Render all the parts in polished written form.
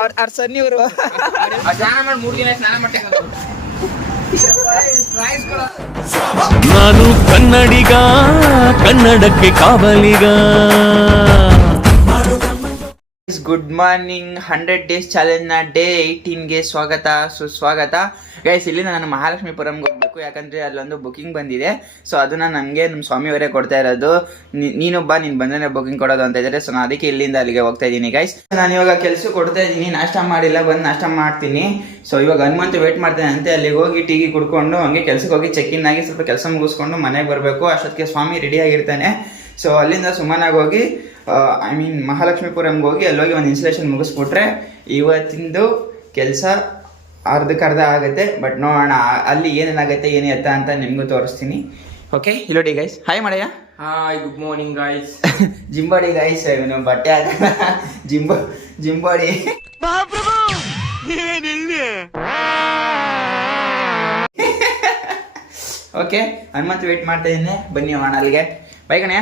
ಅವ್ರ ಸನ್ನಿ ಇವರು ಸ್ನಾನ ಮಾಡಿ 3 ದಿನ ಸ್ನಾನ ಮಾಡ್ತಾರೆ. ನಾನು ಕನ್ನಡಿಗ, ಕನ್ನಡಕ್ಕೆ ಕಾವಲಿಗ. Good morning. 100 days ಚಾಲೆಂಜ್ ನ ಡೇ 18ಗೆ ಸ್ವಾಗತ ಸುಸ್ವಾಗತ ಗೈಸ್. ಇಲ್ಲಿಂದ ನಾನು ಮಹಾಲಕ್ಷ್ಮೀಪುರಂಗೆ ಹೋಗ್ಬೇಕು, ಯಾಕಂದ್ರೆ ಅಲ್ಲೊಂದು ಬುಕಿಂಗ್ ಬಂದಿದೆ. ಸೊ ಅದನ್ನ ನಮಗೆ ನಮ್ಮ ಸ್ವಾಮಿಯವರೇ ಕೊಡ್ತಾ ಇರೋದು. ನೀನು ಬಂದ್ರೆ ಬುಕಿಂಗ್ ಕೊಡೋದು ಅಂತ ಇದ್ದಾರೆ. ಸೊ ನಾನು ಅದಕ್ಕೆ ಇಲ್ಲಿಂದ ಅಲ್ಲಿಗೆ ಹೋಗ್ತಾ ಇದ್ದೀನಿ ಗೈಸ್. ನಾನು ಇವಾಗ ಕೆಲಸ ಕೊಡ್ತಾ ಇದ್ದೀನಿ, ನಾಷ್ಟ ಮಾಡಿಲ್ಲ, ಬಂದು ನಾಷ್ಟ ಮಾಡ್ತೀನಿ. ಸೊ ಇವಾಗ ಹನುಮಂತ ವೇಟ್ ಮಾಡ್ತೇನೆ ಅಂತೆ. ಅಲ್ಲಿಗೆ ಹೋಗಿ ಟೀಗಿ ಕುಡ್ಕೊಂಡು ಹಂಗೆ ಕೆಲ್ಸಕ್ಕೆ ಹೋಗಿ ಚೆಕ್ ಇನ್ ಆಗಿ ಸ್ವಲ್ಪ ಕೆಲಸ ಮುಗಿಸ್ಕೊಂಡು ಮನೆಗೆ ಬರಬೇಕು. ಅಷ್ಟೊತ್ತಿಗೆ ಸ್ವಾಮಿ ರೆಡಿ ಆಗಿರ್ತಾನೆ. ಸೊ ಅಲ್ಲಿಂದ ಸುಮ್ಮನಾಗಿ ಹೋಗಿ ಮಹಾಲಕ್ಷ್ಮೀಪುರಂಗೆ ಹೋಗಿ ಅಲ್ಲೋಗಿ ಒಂದು ಇನ್ಸ್ಟಾಲೇಷನ್ ಮುಗಿಸ್ಬಿಟ್ರೆ ಇವತ್ತಿಂದು ಕೆಲಸ ಅರ್ಧಕ್ಕರ್ಧ ಆಗುತ್ತೆ. ಬಟ್ ನೋಡೋಣ ಅಲ್ಲಿ ಏನೇನಾಗುತ್ತೆ ಏನೇ ಎತ್ತ ಅಂತ ನಿಮಗೂ ತೋರಿಸ್ತೀನಿ. ಓಕೆ ಇಲ್ಲೋಡಿ ಗೈಸ್, ಹಾಯ್ ಮಾಡಯ್ಯ. Hi, good morning guys. Gym body guys, ಇವನು ಬಟ್ಟೆ ಜಿಂಬಾಡಿ. ಓಕೆ, ಹನುಮಂತ ವೇಟ್ ಮಾಡ್ತಾ ಇದ್ದೀನಿ, ಬನ್ನಿ ಹೋಗೋಣ ಅಲ್ಲಿಗೆ. ಬೈ ಕಣಯ್ಯ.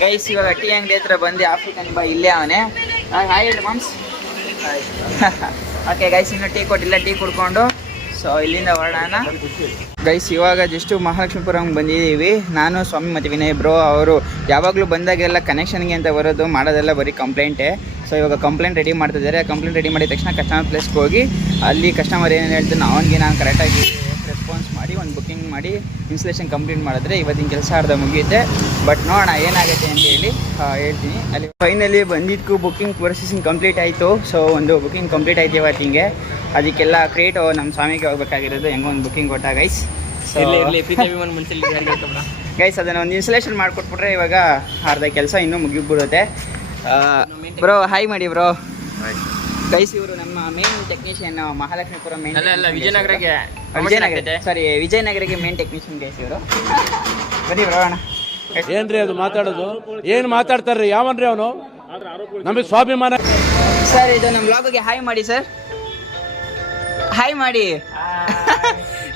ಗೈಸ್ ಇವಾಗ ಟೀ ಅಂಗಡಿ ಹತ್ರ ಬಂದು ಆಫ್ರಿಕನ್ ಬಾ ಇಲ್ಲೇ ಅವನೇ. ಹಾಯ್ ಹೇಳಿ ಮಾಮ್ಸ್. ಓಕೆ ಗೈಸ್, ಇನ್ನೂ ಟೀ ಕೊಟ್ಟಿಲ್ಲ, ಟೀ ಕುಡ್ಕೊಂಡು ಸೊ ಇಲ್ಲಿಂದ ಹೊರಡೋಣ ಗೈಸ್. ಇವಾಗ ಜಸ್ಟು ಮಹಾಲಕ್ಷ್ಮೀಪುರಂಗೆ ಬಂದಿದ್ದೀವಿ. ನಾನು ಸ್ವಾಮಿ ಮತ್ತು ವಿನಯ್ ಬ್ರೋ. ಅವರು ಯಾವಾಗಲೂ ಬಂದಾಗೆಲ್ಲ ಕನೆಕ್ಷನ್ಗೆ ಅಂತ ಬರೋದು, ಮಾಡೋದೆಲ್ಲ ಬರೀ ಕಂಪ್ಲೇಂಟೇ. ಸೊ ಇವಾಗ ಕಂಪ್ಲೇಂಟ್ ರೆಡಿ ಮಾಡ್ತಿದ್ದಾರೆ. ಕಂಪ್ಲೇಂಟ್ ರೆಡಿ ಮಾಡಿದ ತಕ್ಷಣ ಕಸ್ಟಮರ್ ಪ್ಲೇಸ್ಗೆ ಹೋಗಿ ಅಲ್ಲಿ ಕಸ್ಟಮರ್ ಏನೇನು ಹೇಳ್ತಾನೆ ಅವನಿಗೆ ನಾನು ಕರೆಕ್ಟಾಗಿ ರೆಸ್ಪಾನ್ಸ್ ಮಾಡಿ ಒಂದು ಬುಕ್ಕಿಂಗ್ ಮಾಡಿ ಇನ್ಸ್ಟಾಲೇಷನ್ ಕಂಪ್ಲೀಟ್ ಮಾಡಿದ್ರೆ ಇವತ್ತಿನ ಕೆಲಸ ಅರ್ಧ ಮುಗಿಯುತ್ತೆ. ಬಟ್ ನೋಡೋಣ ಏನಾಗುತ್ತೆ ಅಂತ ಹೇಳಿ ಹೇಳ್ತೀನಿ. ಅಲ್ಲಿ ಫೈನಲಿ ಬಂದಿದ್ದಕ್ಕೂ ಬುಕ್ಕಿಂಗ್ ಪ್ರೊಸೆಸಿಂಗ್ ಕಂಪ್ಲೀಟ್ ಆಯಿತು. ಸೊ ಒಂದು ಬುಕ್ಕಿಂಗ್ ಕಂಪ್ಲೀಟ್ ಆಯ್ತು ಇವತ್ತಿಂಗೆ. ಅದಕ್ಕೆಲ್ಲ ಕ್ರಿಯೇಟ್ ನಮ್ಮ ಸ್ವಾಮಿಗೆ ಹೋಗ್ಬೇಕಾಗಿರೋದು. ಹೆಂಗೋ ಒಂದು ಬುಕ್ಕಿಂಗ್ ಕೊಟ್ಟ ಗೈಸ್. ಗೈಸ್ ಅದನ್ನು ಒಂದು ಇನ್ಸ್ಟಾಲೇಷನ್ ಮಾಡಿಕೊಟ್ಬಿಟ್ರೆ ಇವಾಗ ಅರ್ಧ ಕೆಲಸ ಇನ್ನೂ ಮುಗಿಬಿಡುತ್ತೆ. ಬ್ರೋ ಹಾಯ್ ಮಾಡಿ ಬ್ರೋ. ಗೈಸ್ ಇವರು ನಮ್ಮ ಮೇನ್ ಟೆಕ್ನಿಷಿಯನ್, ಮಹಾಲಕ್ಷ್ಮೀಪುರಂ ಮೇನ್ ವಿಜಯನಗರಕ್ಕೆ ಮೇನ್ ಟೆಕ್ನಿಷಿಯನ್ ಗೈಸ್ ಇವರು. ಬನ್ನಿ ಬರೋಣ. ಏನ್ರಿ ಅದು ಮಾತಾಡೋದು? ಏನ್ ಮಾತಾಡ್ತಾರ್ರಿ? ಯಾವನ್ರಿ ಅವನು? ನಮಗೆ ಸ್ವಾಭಿಮಾನ ಸರ್. ಇದು ನಮ್ಮ ಬ್ಲಾಗ್ಗೆ ಹಾಯ್ ಮಾಡಿ ಸರ್, ಹಾಯ್ ಮಾಡಿ.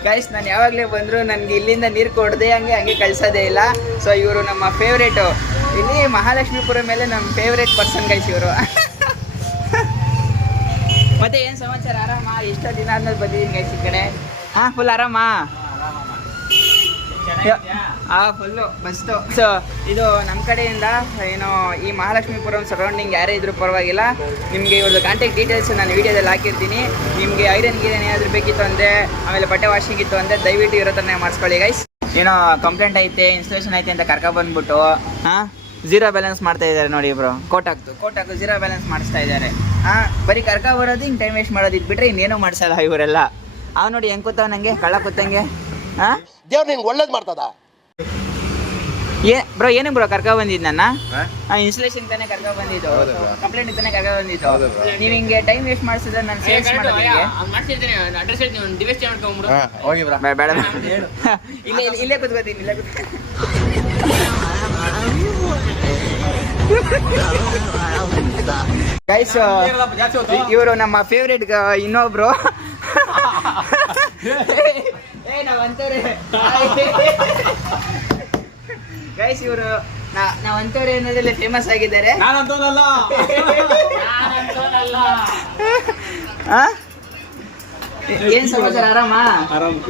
ಗೈಸ್ ನಾನು ಯಾವಾಗಲೇ ಬಂದರೂ ನನಗೆ ಇಲ್ಲಿಂದ ನೀರು ಕೊಡದೆ ಹಂಗೆ ಕಳ್ಸೋದೇ ಇಲ್ಲ. ಸೊ ಇವರು ನಮ್ಮ ಫೇವ್ರೇಟು ಇಲ್ಲಿ ಮಹಾಲಕ್ಷ್ಮೀಪುರಂ ಮೇಲೆ ನಮ್ಮ ಫೇವ್ರೇಟ್ ಪರ್ಸನ್ ಗೈಸ್ ಇವರು. ಮತ್ತೆ ಏನು ಸಮಾಚಾರ? ಆರಾಮ? ಎಷ್ಟೋ ದಿನ ಆದ್ಮೇಲೆ ಬಂದಿದ್ದೀನಿ ಗೈಸ್ ಈ ಕಡೆ. ಹಾಂ ಫುಲ್ ಆರಾಮಾ? ಫುಲ್ಲು ಮಸ್ತು. ಸೊ ಇದು ನಮ್ಮ ಕಡೆಯಿಂದ ಏನು ಈ ಮಹಾಲಕ್ಷ್ಮೀಪುರಂ ಸರೌಂಡಿಂಗ್ ಯಾರೇ ಇದ್ರೂ ಪರವಾಗಿಲ್ಲ, ನಿಮಗೆ ಇವ್ರದ್ದು ಕಾಂಟ್ಯಾಕ್ಟ್ ಡೀಟೇಲ್ಸ್ ನಾನು ವೀಡಿಯೋದಲ್ಲಿ ಹಾಕಿರ್ತೀನಿ. ನಿಮಗೆ ಐರನ್ ಗೀರನ್ ಏನಾದರೂ ಬೇಕಿತ್ತು ಅಂದರೆ, ಆಮೇಲೆ ಬಟ್ಟೆ ವಾಷಿಂಗ್ ಇತ್ತು ಅಂದರೆ ದಯವಿಟ್ಟು ಇರೋ ಥರನೇ ಮಾಡಿಸ್ಕೊಳ್ಳಿ ಗೈಸ್. ಏನೋ ಕಂಪ್ಲೇಂಟ್ ಐತೆ, ಇನ್ಸ್ಟಾಲೇಷನ್ ಐತೆ ಅಂತ ಕರ್ಕೊಬಂದ್ಬಿಟ್ಟು ಝೀರೋ ಬ್ಯಾಲೆನ್ಸ್ ಮಾಡ್ತಾ ಇದ್ದಾರೆ ನೋಡಿ ಬ್ರೋ. ಕೋಟ್ ಹಾಕು ಝೀರೋ ಬ್ಯಾಲೆನ್ಸ್ ಮಾಡಿಸ್ತಾ ಇದ್ದಾರೆ. ಬರೀ ಬರೋದು ಹಿಂಗೆ ಟೈಮ್ ವೇಸ್ಟ್ ಮಾಡೋದು ಇದ್ಬಿಟ್ರೆ ಇನ್ನೇನೋ ಮಾಡಿಸಲ್ಲ ಇವರೆಲ್ಲ. ಅವ್ ನೋಡಿ ಹೆಂಗೆ ಕೂತಾವ ನಂಗೆ ಕಳ್ಳ ಕೂತಂಗೆ. ದೇವ್ರು ನಿಂಗೆ ಒಳ್ಳೇದು ಮಾಡ್ತದ ಬ್ರೋ. ಏನಕ್ಕೆ ಬ್ರೋ ಬಂದಿದ್ದು ನನ್ನ ಇನ್ಸ್ಟಾಲೇಷನ್ ತಾನೇ ಬಂದಿದ್ದು, ಕಂಪ್ಲೇಂಟ್ ತಾನೇ ಬಂದಿದ್ದು. ನೀವು ಹಿಂಗೆ ಟೈಮ್ ವೇಸ್ಟ್ ಮಾಡಿಸಿದ್ರೆ ನಾನು ಸೇಲ್ಸ್ ಮಾಡೋದು ಬೇಡ. ಇಲ್ಲೇ ಕೂತ್ಕೋತೀನಿ, ಗೈಸ್. ಇವರು ನಮ್ಮ ಫೇವ್ರೇಟ್ ಇನ್ನೊಬ್ರು. ಗೈಸ್ ಇವರು ನಾವಂತವ್ರೆ ಅನ್ನೋದ್ರಲ್ಲಿ ಫೇಮಸ್ ಆಗಿದ್ದಾರೆ. ಏನ್ ಸಮಾಚಾರ? ಆರಾಮಾ?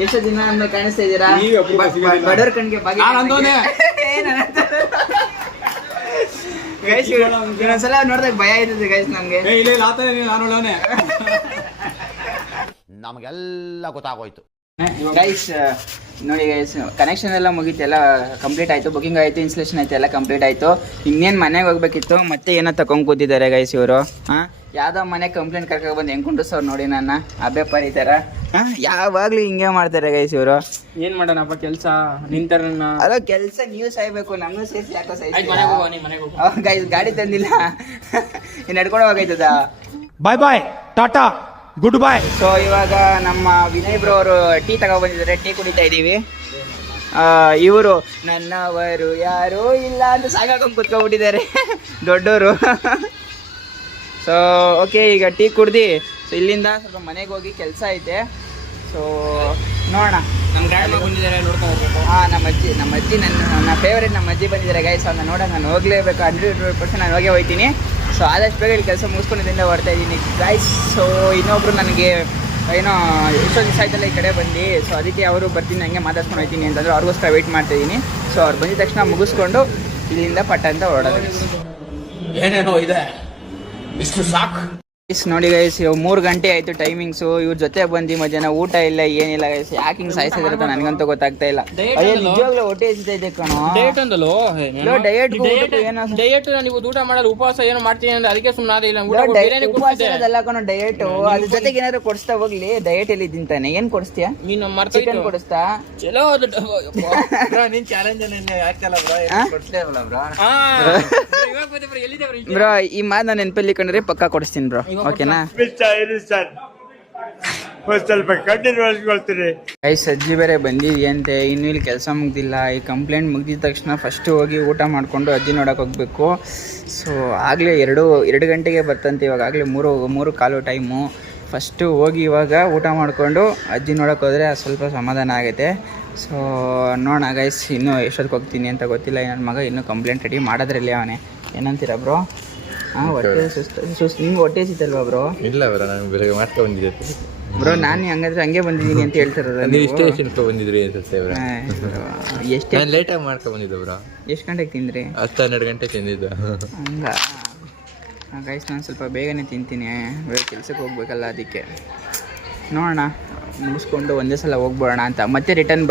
ಎಷ್ಟು ದಿನ ಅಂದ್ಮೇಲೆ ಕಾಣಿಸ್ತಾ ಇದ್ದೀರಾ? ಬಡವ್ರ ಕಣ್ಗೆ ಗೈಸ್ ಇನ್ನೊಂದ್ಸಲ ನೋಡಿದಾಗ ಭಯ ಇರ್ತದೆ ಗೈಸ್ ನಮ್ಗೆ. ನಮಗೆಲ್ಲ ಗೊತ್ತಾಗೋಯ್ತು ಗೈಸ್. ನೋಡಿ ಗೈಸ್, ಕನೆಕ್ಷನ್ ಎಲ್ಲ ಮುಗೀತು, ಎಲ್ಲ ಕಂಪ್ಲೀಟ್ ಆಯಿತು, ಬುಕಿಂಗ್ ಆಯಿತು, ಇನ್ಸ್ಟಾಲೇಷನ್ ಆಯಿತು, ಎಲ್ಲ ಕಂಪ್ಲೀಟ್ ಆಯಿತು. ಇನ್ನೇನು ಮನೆಗೆ ಹೋಗ್ಬೇಕಿತ್ತು, ಮತ್ತೆ ಏನೋ ತಗೊಂಡು ಕೂತಿದ್ದಾರೆ ಗೈಸ್ ಇವರು. ಯಾವುದೋ ಮನೆ ಕಂಪ್ಲೇಂಟ್ ಕರ್ಕೊಂಡ್ಬಂದು ಹೆಂಗೆ ಕುಂಡ್ರಿಸೋರು ನೋಡಿ ನನ್ನ ಅಬ್ಬೆ ಪರೀತಾರ. ಯಾವಾಗಲೂ ಹಿಂಗೆ ಮಾಡ್ತಾರೆ ಗೈಸ್ ಇವರು. ಏನ್ ಮಾಡೋಣಪ್ಪ ಕೆಲಸ ನಿಂತರ. ಅಲ್ಲ ಕೆಲಸ ನೀವು ಸಾಯ್ಬೇಕು, ನಮ್ಮನ್ನು ಸೇರಿಸಿ ಯಾಕೋ ಗೈಸ್. ಗಾಡಿ ತಂದಿಲ್ಲ, ನಡ್ಕೊಂಡು ಹೋಗೈತದ. ಬಾಯ್ ಬಾಯ್, ಟಾಟಾ, ಗುಡ್ ಬಾಯ್. ಸೊ ಇವಾಗ ನಮ್ಮ ವಿನಯ್ ಬ್ರೋ ಅವರು ಟೀ ತಗೊಬಂದಿದ್ದಾರೆ, ಟೀ ಕುಡಿತಾ ಇದ್ದೀವಿ. ಇವರು ನನ್ನವರು ಯಾರೂ ಇಲ್ಲ ಅಂತ ಸಾಕಾಕೊಂಡು ಕುತ್ಕೊಬಿಟ್ಟಿದ್ದಾರೆ ದೊಡ್ಡವರು. ಸೊ ಓಕೆ, ಈಗ ಟೀ ಕುಡ್ದು ಸೊ ಇಲ್ಲಿಂದ ಸ್ವಲ್ಪ ಮನೆಗೆ ಹೋಗಿ ಕೆಲಸ ಐತೆ. ಸೊ ನೋಡೋಣ. ನಮ್ಮ ಗ್ರ್ಯಾಂಡ್ ಮಗ ಬಂದಿದ್ದಾರೆ, ನೋಡ್ತಾ ಹೋಗ್ಬೇಕು. ನಮ್ಮ ಅಜ್ಜಿ ನನ್ನ ಫೇವ್ರೇಟ್ ನಮ್ಮ ಅಜ್ಜಿ ಬಂದಿದ್ದಾರೆ ಗೈಸ್. ಅವ್ರನ್ನ ನೋಡೋಕೆ ನಾನು ಹೋಗಲೇಬೇಕು, 100% ನಾನು ಹೋಗೇ ಹೋಗ್ತೀನಿ. ಸೊ ಆದಷ್ಟು ಬೇಗ ಇಲ್ಲಿ ಕೆಲಸ ಮುಗಿಸ್ಕೊಂಡಿದ್ದಿಂದ ಹೊರ್ತಾ ಇದ್ದೀನಿ ಗೈಸ್. ಸೊ ಇನ್ನೊಬ್ರು ನನಗೆ ಏನೋ ಎಷ್ಟೋ ದಿವಸ ಆಯ್ತಲ್ಲ ಈ ಕಡೆ ಬಂದು, ಸೊ ಅದಕ್ಕೆ ಅವರು ಬರ್ತೀನಿ ಹಂಗೆ ಮಾತಾಡ್ಸ್ಕೊಂಡು ಹೋಗ್ತೀನಿ ಅಂತಂದ್ರೆ ಅವ್ರಿಗೋಸ್ಕರ ವೆಯ್ಟ್ ಮಾಡ್ತಾಯಿದ್ದೀನಿ. ಸೊ ಅವ್ರು ಬಂದಿದ ತಕ್ಷಣ ಮುಗಿಸ್ಕೊಂಡು ಇಲ್ಲಿಂದ ಪಟ್ಟ ಅಂತ ಹೊರಡೋದು. ಏನೇನೋ ಇದೆ ಇಷ್ಟು ಸಾಕು. ಗೈಸ್ ನೋಡಿ ಗೈಸ್, ಇವಾಗ 3 ಗಂಟೆ ಆಯಿತು ಟೈಮಿಂಗ್ಸು. ಇವ್ರ ಜೊತೆ ಬಂದು ಮಧ್ಯಾಹ್ನ ಊಟ ಇಲ್ಲ ಏನಿಲ್ಲ ಗೈಸ್. ಯಾಕೆ ಹಿಂಗೆ ಸಾಯಿಸಿದ್ರೆ ಅಂತ ನನಗಂತೂ ಗೊತ್ತಾಗ್ತಾ ಇಲ್ಲ. ಅಯ್ಯೋ ನಿಜವಾಗ್ಲೂ ಹೊಟ್ಟೆ ಹಸಿತೈತೆ ಕಣೋ. ಡಯಟ್ ಅಂದಲ್ಲೋ ಡಯಟ್ ಏನೋ ಡಯಟ್ ನೀವು ಊಟ ಮಾಡಲ್ಲ ಉಪವಾಸ ಏನೋ ಮಾಡ್ತೀನಿ ಅಂದ್ರೆ ಅದಕ್ಕೆ ಸುಮ್ಮನೆ ಇಲ್ಲ. ಉಪವಾಸದಲ್ಲ ಕಣೋ ಡಯಟ್. ಅದ್ರ ಜೊತೆಗೆ ಏನಾದ್ರು ಕೊಡಿಸ್ತಾ ಹೋಗ್ಲಿ. ಡಯಟ್ ಎಲ್ಲಿ ತಿಂತಾನೆ ಏನ್ ಕೊಡಿಸ್ತೀಯಾ? ನೀನು ಚಿಕನ್ ಕೊಡಿಸ್ತಾ? ಚಲೋ ನೀನ್ ಚಾಲೆಂಜ್ ಯಾಕಲ್ಲ ಬ್ರೋ ಈ ಮಾತು ನಾನು ನೆನಪಲ್ಲಿ ಕಂಡ್ರೆ ಪಕ್ಕ ಕೊಡಿಸ್ತೀನಿ ಬ್ರೋ, ಓಕೆನಾ? ಸ್ವಲ್ಪ ಕಂಟಿನ್ಯೂಸ್ಕೊಳ್ತೀರಿ. ಗೈಸ್ ಅಜ್ಜಿ ಬೇರೆ ಬಂದಿದೆಯಂತೆ, ಇನ್ನೂ ಇಲ್ಲಿ ಕೆಲಸ ಮುಗ್ದಿಲ್ಲ. ಈ ಕಂಪ್ಲೇಂಟ್ ಮುಗ್ದಿದ ತಕ್ಷಣ ಫಸ್ಟ್ ಹೋಗಿ ಊಟ ಮಾಡಿಕೊಂಡು ಅಜ್ಜಿ ನೋಡೋಕೆ ಹೋಗ್ಬೇಕು. ಸೊ ಆಗಲೇ 2 ಗಂಟೆಗೆ ಬರ್ತಂತೆ, ಇವಾಗ ಆಗಲೇ 3:15 ಟೈಮು. ಫಸ್ಟು ಹೋಗಿ ಇವಾಗ ಊಟ ಮಾಡಿಕೊಂಡು ಅಜ್ಜಿ ನೋಡೋಕೆ ಹೋದರೆ ಸ್ವಲ್ಪ ಸಮಾಧಾನ ಆಗುತ್ತೆ. ಸೊ ನೋಡೋಣ ಗೈಸ್, ಇನ್ನೂ ಎಷ್ಟೊತ್ತಿಗೆ ಹೋಗ್ತೀನಿ ಅಂತ ಗೊತ್ತಿಲ್ಲ. ನನ್ನ ಮಗ ಇನ್ನೂ ಕಂಪ್ಲೇಂಟ್ ರೆಡಿ ಮಾಡೋದ್ರಲ್ಲಿ ಅವನೇ. ಏನಂತೀರಾ ಬ್ರೋ? ಹೊಟ್ಟೆ ಸುಸ್ತು ನಿಮ್ಗೆ ಹೊಟ್ಟೆ ಸಿತ್ತಲ್ವಾ ಬ್ರೋ? ಇಲ್ಲ ಬ್ರೋ, ನಾನು ಬೆಳಗ್ಗೆ ಮಾಡ್ಕೊ ಬಂದಿದ್ದೆ ಬ್ರೋ. ನಾನು ಹಂಗಂದ್ರೆ ಹಂಗೆ ಬಂದಿದ್ದೀನಿ ಅಂತ ಹೇಳ್ತಿರೋದು. ನೀವು ಇಷ್ಟೇ ಎಷ್ಟು ಬಂದಿದ್ರಿ ಅನ್ಸುತ್ತೆ ಬ್ರೋ. ಎಷ್ಟೇ ನಾನು ಲೇಟಾಗಿ ಮಾಡ್ಕೊ ಬಂದಿದ್ದೆ ಬ್ರೋ. ಎಷ್ಟು ಗಂಟೆಗೆ ತಿಂದ್ರಿ? 10-12 ಗಂಟೆ ತಿಂದಿದ್ದು. ಹಂಗ ಗೈಸ್, ನಾನು ಸ್ವಲ್ಪ ಬೇಗನೆ ತಿಂತೀನಿ, ಬೇಗ ಕೆಲ್ಸಕ್ಕೆ ಹೋಗ್ಬೇಕಲ್ಲ, ಅದಕ್ಕೆ ನೋಡೋಣ ಮುಗಿಸ್ಕೊಂಡು ಒಂದೇ ಸಲ ಹೋಗ್ಬೋಣ ಅಂತ. ಮತ್ತೆ ರಿಟರ್ನ್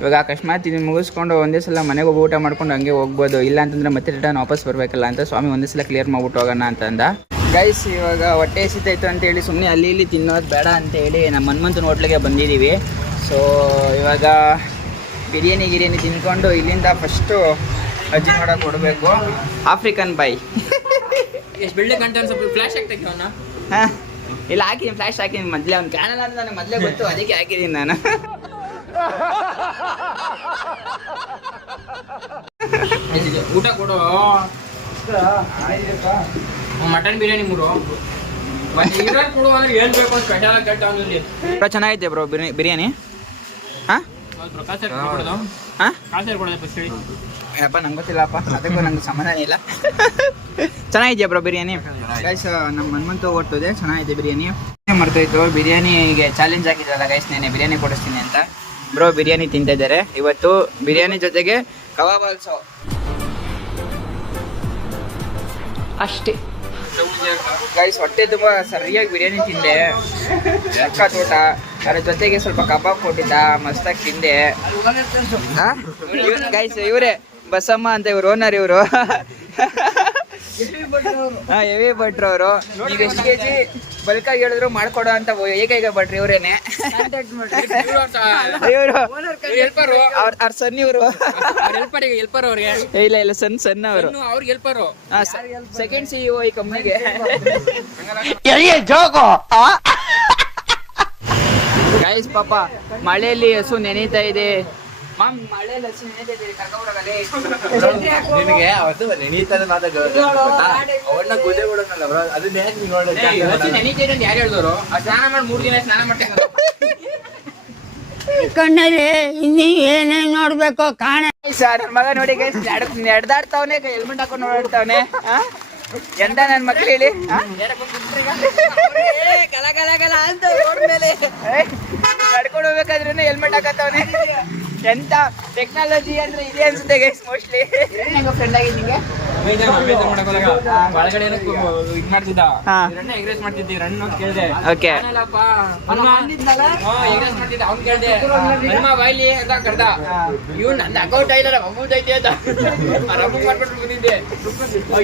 ಇವಾಗ ಅಕಸ್ಮಾತ್ ಇದು ಮುಗಿಸ್ಕೊಂಡು ಒಂದೇ ಸಲ ಮನೆಗೆ ಹೋಗಿ ಊಟ ಮಾಡ್ಕೊಂಡು ಹಂಗೆ ಹೋಗ್ಬೋದು. ಇಲ್ಲ ಅಂತಂದರೆ ಮತ್ತೆ ರಿಟರ್ನ್ ವಾಪಸ್ ಬರಬೇಕಲ್ಲ ಅಂತ ಸ್ವಾಮಿ ಒಂದೇ ಸಲ ಕ್ಲಿಯರ್ ಮಾಡ್ಬಿಟ್ಟು ಹೋಗೋಣ ಅಂತಂದ. ಗೈಸ್ ಇವಾಗ ಹೊಟ್ಟೆ ಹಸಿತಾಯ್ತು ಅಂತೇಳಿ ಸುಮ್ಮನೆ ಅಲ್ಲಿ ಇಲ್ಲಿ ತಿನ್ನೋದು ಬೇಡ ಅಂತೇಳಿ ನಮ್ಮ ಹನುಮಂತನ ಹೋಟ್ಲಿಗೆ ಬಂದಿದ್ದೀವಿ. ಸೊ ಇವಾಗ ಬಿರಿಯಾನಿ ತಿನ್ಕೊಂಡು ಇಲ್ಲಿಂದ ಫಸ್ಟು ಅಜ್ಜಿ ನೋಡೋಕೆ ಕೊಡಬೇಕು. ಆಫ್ರಿಕನ್ ಬಾಯ್ ಎಷ್ಟು ಬೆಳ್ಳೆ ಗಂಟೆ ಸ್ವಲ್ಪ ಫ್ಲಾಶ್ ಆಗ್ತೈತೆ ಅವನ್ನ. ಹಾಂ ಇಲ್ಲ ಹಾಕಿದ್ದೀನಿ, ಫ್ಲಾಶ್ ಹಾಕಿದ್ದೀನಿ ಮೊದಲೇ. ಅವ್ನು ಕ್ಯಾನಲ್ ಅಂತ ನನಗೆ ಮೊದಲೇ ಗೊತ್ತು, ಅದಕ್ಕೆ ಹಾಕಿದ್ದೀನಿ ನಾನು. ಊಟ ಕೊಡು. ಮಟನ್ ಬಿರಿಯಾನಿ 3 ಕೊಡು ಅಂದ್ರೆ ಏನ್ ಬೇಕು ಅಂತ ಸ್ಪೆಷಲ್ ಆಗಿ ಕೇಳ್ತಾ ಅವನಲ್ಲಿ. ಚೆನ್ನಾಗೈತೆ ಬ್ರೋ ಬಿರಿಯಾನಿ. ಹಾಂ ಕಾಸು ಕೊಡೋದು. ಹಾಂ ಕಾಸು ಕೊಡೋದು ಫಸ್ಟ್ ಹೇಳಿ. ಅಪ್ಪ ನಂಗೆ ಗೊತ್ತಿಲ್ಲಪ್ಪ, ಅದಕ್ಕೂ ನಂಗೆ ಸಮಾಧಾನ ಇಲ್ಲ. ಚೆನ್ನಾಗಿದೆಯಾ ಬ್ರೋ ಬಿರಿಯಾನಿ? ಗೈಸ್ ನಮ್ಮ ಹನುಮಂತ ಹೊಟ್ಟಿದೆ, ಚೆನ್ನಾಗಿದೆ ಬಿರಿಯಾನಿ. ಮರ್ತೋಯ್ತು, ಬಿರಿಯಾನಿಗೆ ಚಾಲೆಂಜ್ ಆಗಿದ್ರಲ್ಲ ಗೈಸ್, ನೇನೆ ಬಿರಿಯಾನಿ ಕೊಡಿಸ್ತೀನಿ ಅಂತ. ಬ್ರೋ ಬಿರಿಯಾನಿ ತಿಂತಾ ಇದ್ದಾರೆ ಇವತ್ತು. ಬಿರಿಯಾನಿ ಜೊತೆಗೆ ಕಬಾಬ್ ಆಲ್ಸೋ ಅಷ್ಟೇ ಗೈಸ್. ಹೊಟ್ಟೆ ತುಂಬ ಸರಿಯಾಗಿ ಬಿರಿಯಾನಿ ತಿಂದೆ, ಅಕ್ಕ ತೋಟ. ಅದ್ರ ಜೊತೆಗೆ ಸ್ವಲ್ಪ ಕಬಾಬ್ ಕೊಟ್ಟಿದ್ದ, ಮಸ್ತಾಗಿ ತಿಂದೆ. ಗೈಸ್ ಇವರೇ ಬಸಮ್ಮ ಅಂತ, ಇವ್ರು ಓನರ್ ಇವರು. ಹೆವಿ ಭಟ್ರು ಅವರು. ನೀವು ಎಷ್ಟು ಕೆಜಿ ಬಲ್ಕಾಗಿ ಹೇಳಿದ್ರು ಮಾಡ್ಕೊಡೋ ಅಂತ ಏಕೈಕ ಭಟ್ರು ಇವರೇನೆ. ಇವರು ಅವ್ರ ಸನ್ ಇವರು. ಹೆಲ್ಪರ್ ಅವ್ರಿಗೆ ಇಲ್ಲ ಸನ್ ಅವರು. ಅವ್ರಿಗೆ ಹೆಲ್ಪರು. ಸೆಕೆಂಡ್ CEO ಈ ಕಂಪ್ನಿಗೆ. ಗೈಸ್ ಪಾಪ ಮಳೆಯಲ್ಲಿ ಹಸು ನೆನೀತಾ ಇದೆ. ಮಳೆಯಲ್ಲಿ ಹಸು ನೆನೀತಾ ಇದೆ, ನಿನಗೆ ಅವತ್ತು ನೆನೀತಾನೆ ಅವನ್ನ ಗುದೆ ಬಿಡೋನಲ್ಲ ಬ್ರೋ, ಅದನ್ನ ಯಾಕೆ ನೀವು ನೋಡೋದು? ನೆನೀತೈತೆ ಅಂತ ಯಾರು ಹೇಳಿದವರು? ಸ್ನಾನ ಮಾಡಿ 3 ದಿನ ಸ್ನಾನ ಮಾಡ್ತಾ ಕಣ್ಣಲ್ಲಿ ಇನ್ನೀ ಏನೇನ್ ನೋಡ್ಬೇಕು ಕಾಣ. ಸರ್ ನನ್ನ ಮಗ ನೋಡಿ ಗೈಸ್ ನಡೆದಾಡ್ತಾವನೆ, ಹೆಲ್ಮೆಟ್ ಹಾಕೊಂಡು ಓಡಾಡ್ತಾವನೆ. ಎಂತ ನನ್ನ ಮಕ್ಳು ಹೇಳಿ, ಗಲ ಅಂತ ಮೇಲೆ ನಡ್ಕೊಂಡು ಹೋಗ್ಬೇಕಾದ್ರೂ ಹೆಲ್ಮೆಟ್ ಹಾಕತ್ತವನೆ. ಎಂತ ಟೆಕ್ನಾಲಜಿ ಅಂದ್ರೆ ಇದೆ ಅನ್ಸುತ್ತೆ ಗೈಸ್. ಮೋಸ್ಟ್ಲಿ ಫ್ರೆಂಡ್ ಆಗಿದ್ದೀನಿ ಒಳಗಡೆ ಇದ್ ಮಾಡ್ತಿದ್ದ, ರನ್ ಎಗ್ರೆಸ್ ಮಾಡ್ತಿದ್ದಿ, ರನ್ ಅಂತ ಕೇಳ್ದೆ. ಓಕೆ ಎಗ್ರೆಸ್ ಮಾಡ್ತಿದ್ದ, ಅವ್ನ್ ಕೇಳ್ದೆ ಹನುಮ ಬಾಯ್ಲಿ ಅಂತ ಕರ್ದ. ಇವ್ ನಂದು ಅಕೌಂಟ್ ಇಲ್ಲ, ಅಮೌಂಟ್ ಐತೆ ಅಂತ ರಮ್ಮ್ ಮಾಡ್ಬಿಟ್ಟು ಬಂದಿದ್ದೆ.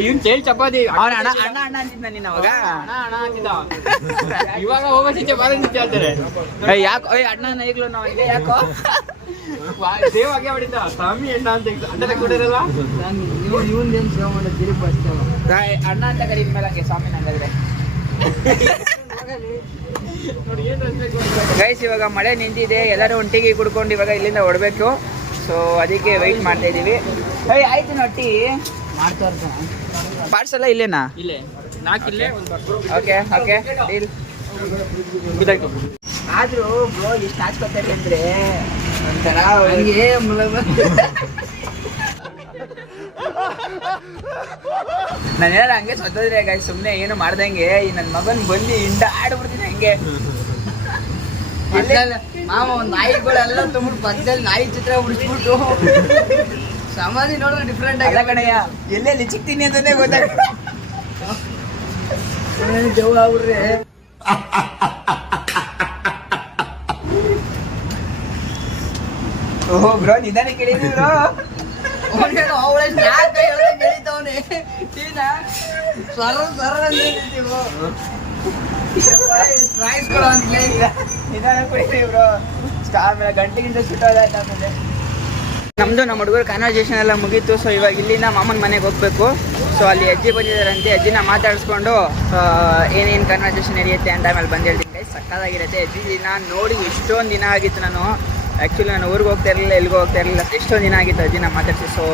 ಇವ್ನ್ ಕೇಳಿ ಚಪಾತಿ ಅವ್ನ ಅಣ್ಣ ಅಂತಿದ್ದ ನೀನು ಅವಾಗ. ಅಣ್ಣ ಅಂತಿದ್ದ. ಇವಾಗ ಹೋಗೋ ಸಿಂಚೆ ಬಾರ ಸಿಂಚೆ ಹೇಳ್ತಾರೆ. ಯಾಕೋ ಅಣ್ಣ ಈಗಲೂ ನಾವು ಇದೆ ಯಾಕೋ ಸೇವ್ ಆಗೇ ಹೊಡಿತ ಸ್ವಾಮಿ ಅಣ್ಣ ಅಂತ ಅಂತ ಕೊಡಿರಲ್ಲ. ಅಣ್ಣ ಅಂತ ಕರೀದ ಮೇಲೆ ಹಂಗೆ ಸ್ವಾಮಿ ನಂಗಾದ್ರೆ. ಗೈಸ್ ಇವಾಗ ಮಳೆ ನಿಂತಿದೆ, ಎಲ್ಲರೂ ಒಂಟಿಗೆ ಕುಡ್ಕೊಂಡು ಇವಾಗ ಇಲ್ಲಿಂದ ಹೊಡ್ಬೇಕು. ಸೊ ಅದಕ್ಕೆ ವೆಯ್ಟ್ ಮಾಡ್ತಾ ಇದೀವಿ. ಆಯ್ತು ನೊಟ್ಟಿ ಮಾಡ್ತಾ ಇರ್ತಾನೆ. ಪಾರ್ಸಲ್ ಇಲ್ಲೇನಾ? ಇಲ್ಲೇ 4 ಇಲ್ಲೇ ಒಂದು. Okay deal. ಆದ್ರೂ ಬ್ರೋ ಎಷ್ಟು ಹಾಚ್ಕೊತಾರೆ ಅಂದ್ರೆ ಒಂಥರ ನಾನೇನಾರ ಹಂಗೆ ಸತ್ತೋದ್ರೆ ಗಾಯ್ಸ್ ಸುಮ್ಮನೆ ಏನು ಮಾಡ್ದಂಗೆ ಈ ನನ್ನ ಮಗನ್ ಬಂದು ಇಂಡ ಆಡ್ಬಿಡ್ತೀನಿ ಹಂಗೆ. ಮಾಮ ಒಂದ್ ನಾಯಿಗಳೆಲ್ಲ ತುಂಬಿಟ್ಟು ಪಕ್ಕದಲ್ಲಿ ನಾಯಿ ಚಿತ್ರ ಬಿಡಿಸ್ಬಿಟ್ಟು ಸಮಾಧಿ ನೋಡಿದ್ರೆ ಡಿಫ್ರೆಂಟ್ ಅಲ್ಲ ಕಣಯ್ಯ, ಎಲ್ಲೆಲ್ಲಿ ಚಿಕ್ತೀನಿ ಅಂತಾನೆ ಗೊತ್ತಾಗ ಜವ್ ಆಗ್ಬಿಡ್ರಿ. ಓಹೋ ಬ್ರೋ ನಿಧಾನ ಕೇಳಿದ್ರು ಅವಳೆ ಬೆಳಿತಾವನೆ ಸರ ಸರ ಅಂತೀವು ಪ್ರೈಸ್ ಕೊಡೋ ಅಂತ ನಿಧಾನ ಕುಡಿತೀವಿ ಬ್ರೋ. ಆಮೇಲೆ ಗಂಟೆಗಿಂತ ಸುಟ್ಟೋದಾಯ್ತು. ಆಮೇಲೆ ನಮ್ದು ನಮ್ಮ ಹುಡುಗರು ಕಾನ್ವರ್ಸೇಷನ್ ಎಲ್ಲ ಮುಗೀತು. ಸೊ ಇವಾಗ ಇಲ್ಲಿಂದ ಮಾಮನ ಮನೆಗೆ ಹೋಗ್ಬೇಕು. ಸೊ ಅಲ್ಲಿ ಅಜ್ಜಿ ಬಂದಿದ್ದಾರಂತೆ, ಅಜ್ಜಿನ ಮಾತಾಡಿಸ್ಕೊಂಡು ಏನೇನು ಕನ್ವರ್ಸೇಷನ್ ನಡೆಯುತ್ತೆ ಅಂತ ಆಮೇಲೆ ಬಂದು ಹೇಳ್ತೀನಿ. ಸಕ್ಕತ್ತಾಗಿರುತ್ತೆ. ಅಜ್ಜಿನ ನೋಡಿ ಎಷ್ಟೊಂದು ದಿನ ಆಗಿತ್ತು. ಆ್ಯಕ್ಚುಲಿ ನಾನು ಊರಿಗೆ ಹೋಗ್ತಾ ಇರಲಿಲ್ಲ, ಎಲ್ಲಿಗೂ ಹೋಗ್ತಾ ಇರಲಿಲ್ಲ. ಎಷ್ಟೊಂದು ದಿನ ಆಗಿತ್ತು ಅಜ್ಜಿನ ಮಾತಾಡಿಸಿ. ಸೊ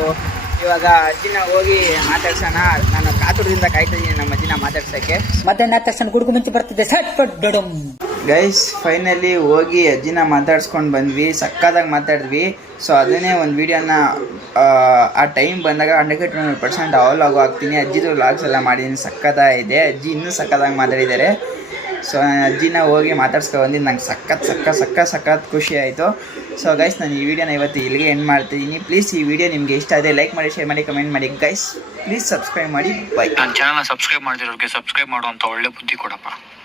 ಇವಾಗ ಅಜ್ಜಿನ ಹೋಗಿ ಮಾತಾಡ್ಸೋಣ. ನಾನು ಕಾತುರದಿಂದ ಕಾಯ್ತಾ ಇದ್ದೀನಿ ನಮ್ಮ ಅಜ್ಜಿನ ಮಾತಾಡ್ಸೋಕ್ಕೆ. ಮಧ್ಯಾಹ್ನ ತಕ್ಷಣ ಗುಡುಗು ಮುಂಚೆ ಬರ್ತಿದ್ದೆ ಸಟ್ ಡೊಡಮ್. ಗೈಸ್ ಫೈನಲಿ ಹೋಗಿ ಅಜ್ಜಿನ ಮಾತಾಡ್ಸ್ಕೊಂಡು ಬಂದ್ವಿ. ಸಕ್ಕತ್ತಾಗಿ ಮಾತಾಡಿದ್ವಿ. ಸೊ ಅದನ್ನೇ ಒಂದು ವೀಡಿಯೋನ ಆ ಟೈಮ್ ಬಂದಾಗ 100% ಲಾಗು ಹಾಕ್ತೀನಿ. ಅಜ್ಜಿದು ಲಾಗ್ಸ್ ಎಲ್ಲ ಮಾಡಿದ್ದೀನಿ. ಸಕ್ಕತ್ತಾಗಿದೆ. ಅಜ್ಜಿ ಇನ್ನೂ ಸಕ್ಕತ್ತಾಗಿ ಮಾತಾಡಿದ್ದಾರೆ. ಸೊ ನಾನು ಅಜ್ಜಿನ ಹೋಗಿ ಮಾತಾಡ್ಸ್ಕೊಂಡು ಬಂದಿದ್ದು ನಂಗೆ ಸಖತ್ ಖುಷಿ ಆಯಿತು. ಸೊ ಗೈಸ್ ನಾನು ಈ ವಿಡಿಯೋನ ಇವತ್ತು ಇಲ್ಲಿಗೆ ಎಂಡ್ ಮಾಡ್ತಿದ್ದೀನಿ. ಪ್ಲೀಸ್ ಈ ವಿಡಿಯೋ ನಿಮಗೆ ಇಷ್ಟ ಆದರೆ ಲೈಕ್ ಮಾಡಿ, ಶೇರ್ ಮಾಡಿ, ಕಮೆಂಟ್ ಮಾಡಿ. ಗೈಸ್ ಪ್ಲೀಸ್ ಸಬ್ಸ್ಕ್ರೈಬ್ ಮಾಡಿ. ಬೈ. ನನ್ನ ಚಾನಲ್ನ ಸಬ್ಸ್ಕ್ರೈಬ್ ಮಾಡ್ತಿರೋರಿಗೆ ಸಬ್ಸ್ಕ್ರೈಬ್ ಮಾಡುವಂಥ ಒಳ್ಳೆ ಬುದ್ಧಿ ಕೊಡಪ್ಪ.